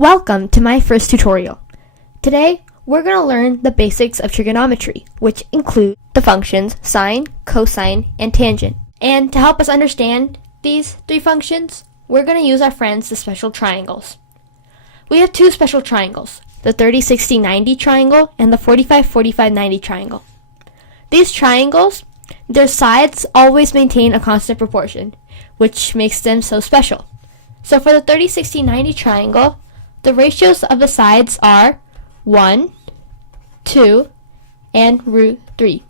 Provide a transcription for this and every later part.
Welcome to my first tutorial. Today, we're going to learn the basics of trigonometry, which include the functions sine, cosine, and tangent. And to help us understand these three functions, we're going to use our friends, the special triangles. We have two special triangles, the 30-60-90 triangle and the 45-45-90 triangle. These triangles, their sides always maintain a constant proportion, which makes them so special. So for the 30-60-90 triangle, the ratios of the sides are 1, 2, and root 3.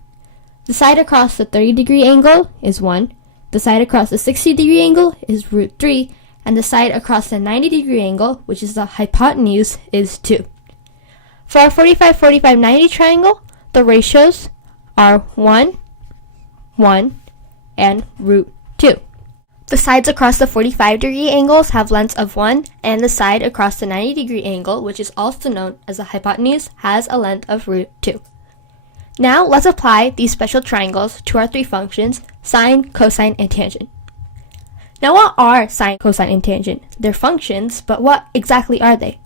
The side across the 30-degree angle is 1, the side across the 60-degree angle is root 3, and the side across the 90-degree angle, which is the hypotenuse, is 2. For our 45-45-90 triangle, the ratios are 1, 1, and root 2. The sides across the 45-degree angles have lengths of 1, and the side across the 90-degree angle, which is also known as the hypotenuse, has a length of root 2. Now let's apply these special triangles to our three functions, sine, cosine, and tangent. Now what are sine, cosine, and tangent? They're functions, but what exactly are they?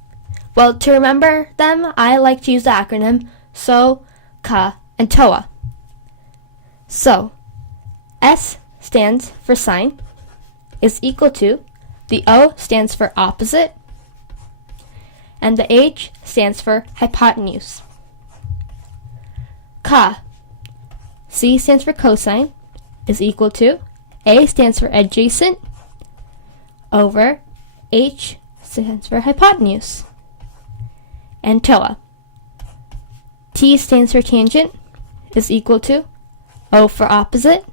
Well, to remember them, I like to use the acronym SO, CA, and TOA. So, S stands for sine, is equal to, the O stands for opposite, and the H stands for hypotenuse. CA, C stands for cosine, is equal to, A stands for adjacent, over H stands for hypotenuse. And TOA, T stands for tangent, is equal to, O for opposite,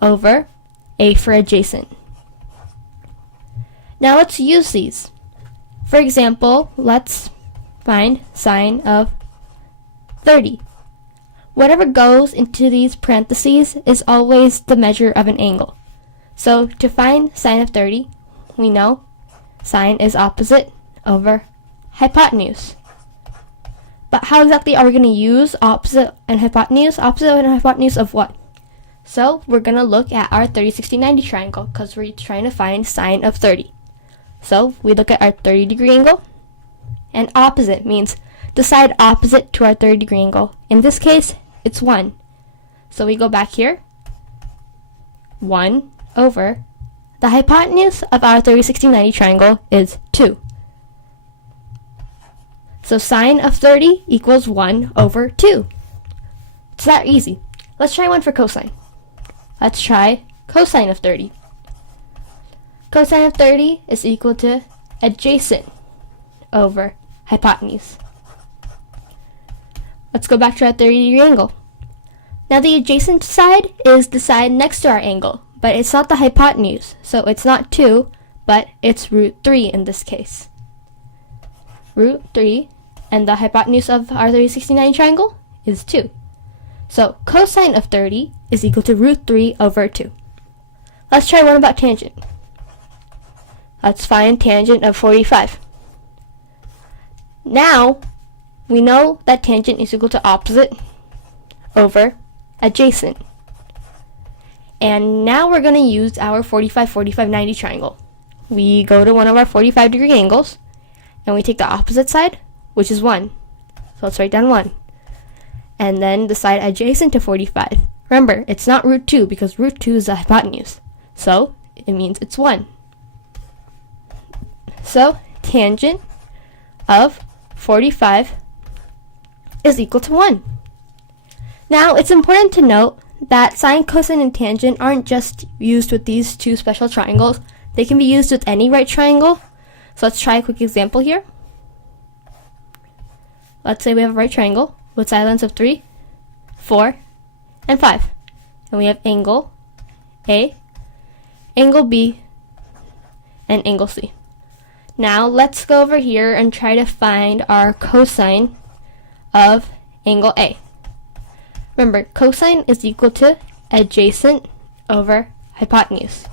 over A for adjacent. Now let's use these. For example, let's find sine of 30. Whatever goes into these parentheses is always the measure of an angle. So to find sine of 30, we know sine is opposite over hypotenuse. But how exactly are we going to use opposite and hypotenuse? Opposite and hypotenuse of what? So we're going to look at our 30-60-90 triangle because we're trying to find sine of 30. So we look at our 30-degree angle, and opposite means the side opposite to our 30-degree angle. In this case, it's 1. So we go back here, 1 over, the hypotenuse of our 30-60-90 triangle is 2. So sine of 30 equals 1 over 2. It's that easy. Let's try one for cosine. Let's try cosine of 30. Cosine of 30 is equal to adjacent over hypotenuse. Let's go back to our 30-degree angle. Now the adjacent side is the side next to our angle, but it's not the hypotenuse, so it's not 2, but it's root 3 in this case. Root 3, and the hypotenuse of our 30-60-90 triangle is 2. So cosine of 30 is equal to root 3 over 2. Let's try one about tangent. Let's find tangent of 45. Now, we know that tangent is equal to opposite over adjacent. And now we're going to use our 45-45-90 triangle. We go to one of our 45-degree angles, and we take the opposite side, which is 1. So let's write down 1. And then the side adjacent to 45. Remember, it's not root 2 because root 2 is the hypotenuse. So it means it's 1. So tangent of 45 is equal to 1. Now it's important to note that sine, cosine, and tangent aren't just used with these two special triangles. They can be used with any right triangle. So let's try a quick example here. Let's say we have a right triangle with side lengths of 3, 4, and 5. And we have angle A, angle B, and angle C. Now let's go over here and try to find our cosine of angle A. Remember, cosine is equal to adjacent over hypotenuse.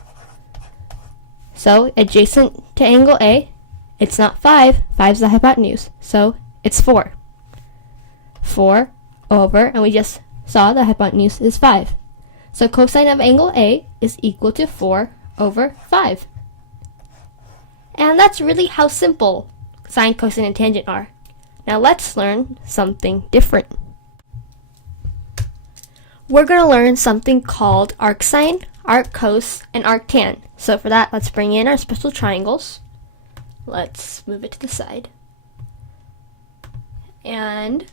So adjacent to angle A, it's not 5, 5 is the hypotenuse, so it's 4. 4 over, and we just saw the hypotenuse is 5. So cosine of angle A is equal to 4 over 5. And that's really how simple sine, cosine, and tangent are. Now let's learn something different. We're going to learn something called arcsine, arccos, and arctan. So for that, let's bring in our special triangles. Let's move it to the side. And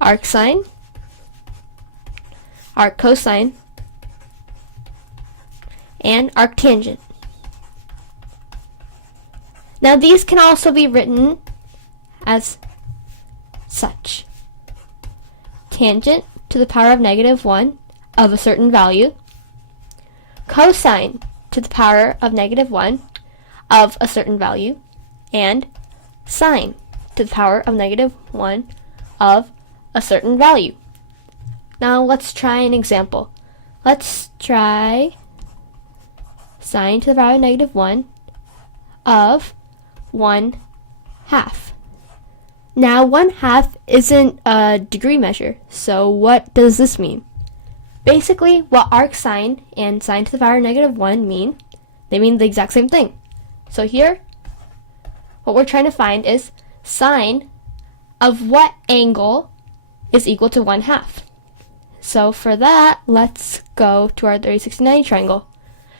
arcsine, arccosine, and arctangent. Now these can also be written as such. Tangent to the power of -1 of a certain value. Cosine to the power of -1 of a certain value. And sine to the power of -1 of a certain value. Now let's try an example. Let's try sine to the power of -1 of 1/2. Now 1/2 isn't a degree measure, so what does this mean? Basically, what arcsine and sine to the power of -1 mean, they mean the exact same thing. So here, what we're trying to find is sine of what angle is equal to 1/2. So for that, let's go to our 30, 60, 90 triangle.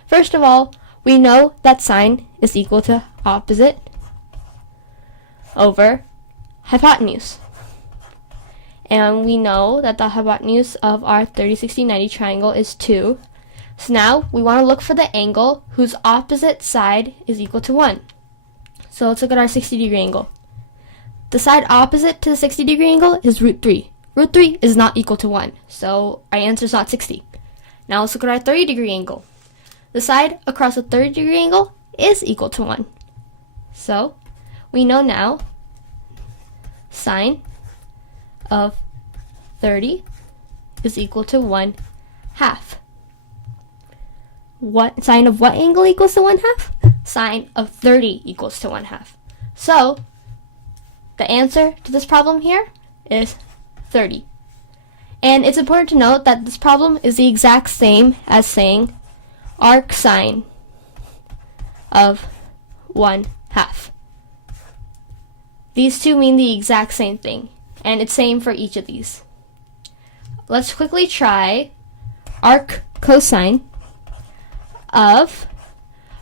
First of all, we know that sine is equal to opposite over hypotenuse. And we know that the hypotenuse of our 30, 60, 90 triangle is 2. So now we want to look for the angle whose opposite side is equal to 1. So let's look at our 60-degree angle. The side opposite to the 60-degree angle is root 3. Root 3 is not equal to 1, so our answer is not 60. Now let's look at our 30-degree angle. The side across the 30-degree angle is equal to 1. So we know now sine of 30 is equal to 1/2. What sine of what angle equals to 1/2? Sine of 30 equals to 1/2. So the answer to this problem here is 30. And it's important to note that this problem is the exact same as saying arcsine of 1/2. These two mean the exact same thing, and it's same for each of these. Let's quickly try arccosine of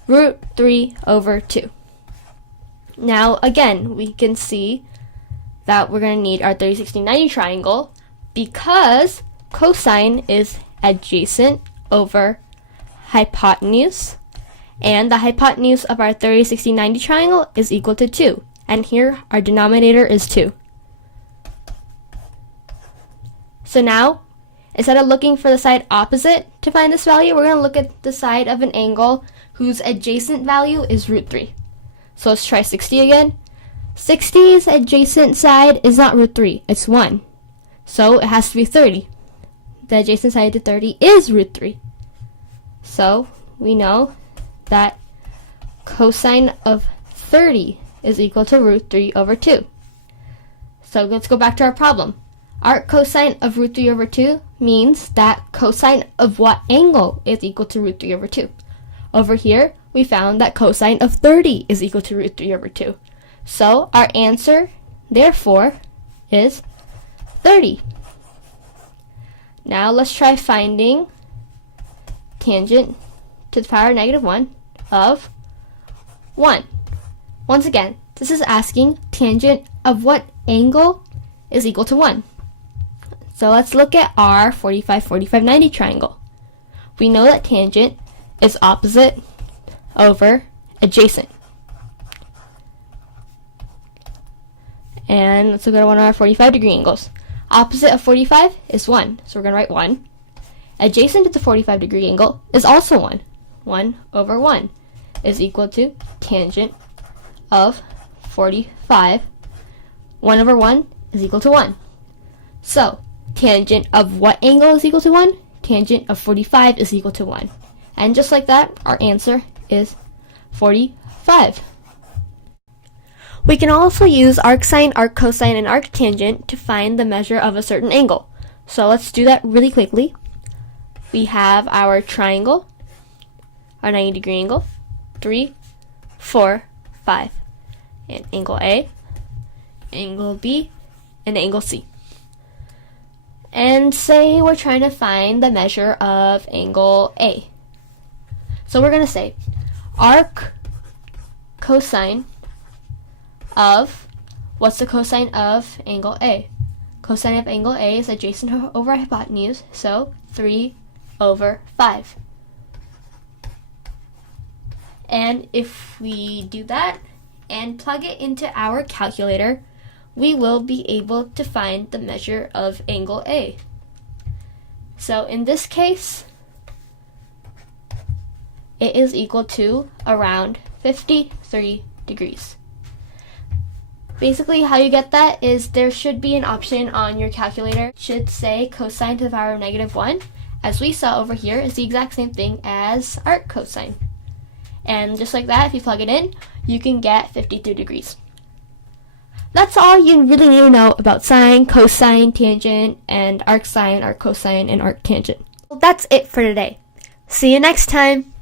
root 3 over 2. Now again, we can see that we're going to need our 30, 60, 90 triangle because cosine is adjacent over hypotenuse, and the hypotenuse of our 30, 60, 90 triangle is equal to 2. And here our denominator is 2. So now, instead of looking for the side opposite to find this value, we're going to look at the side of an angle whose adjacent value is root 3. So let's try 60 again. 60's adjacent side is not root 3, it's 1. So it has to be 30. The adjacent side to 30 is root 3. So we know that cosine of 30 is equal to root 3 over 2. So let's go back to our problem. Arccosine of root 3 over 2 means that cosine of what angle is equal to root 3 over 2. Over here, we found that cosine of 30 is equal to root 3 over 2. So our answer, therefore, is 30. Now let's try finding tangent to the power of -1 of 1. Once again, this is asking tangent of what angle is equal to 1. So let's look at our 45, 45, 90 triangle. We know that tangent is opposite over adjacent. And let's look at one of our 45-degree angles. Opposite of 45 is 1, so we're going to write 1. Adjacent to the 45-degree angle is also 1. 1 over 1 is equal to tangent of 45. 1 over 1 is equal to 1. So, tangent of what angle is equal to 1? Tangent of 45 is equal to 1. And just like that, our answer is 45. We can also use arcsine, arccosine, and arctangent to find the measure of a certain angle. So let's do that really quickly. We have our triangle, our 90-degree angle, 3, 4, 5. And angle A, angle B, and angle C. And say we're trying to find the measure of angle A. So we're going to say arc cosine of, what's the cosine of angle A? Cosine of angle A is adjacent over hypotenuse, so 3/5. And if we do that and plug it into our calculator, we will be able to find the measure of angle A. So in this case, it is equal to around 53 degrees. Basically, how you get that is there should be an option on your calculator. It should say cosine to the power of -1, as we saw over here is the exact same thing as arc cosine. And just like that, if you plug it in, you can get 53 degrees. That's all you really need to know about sine, cosine, tangent, and arc sine, arc cosine, and arc tangent. Well, that's it for today. See you next time!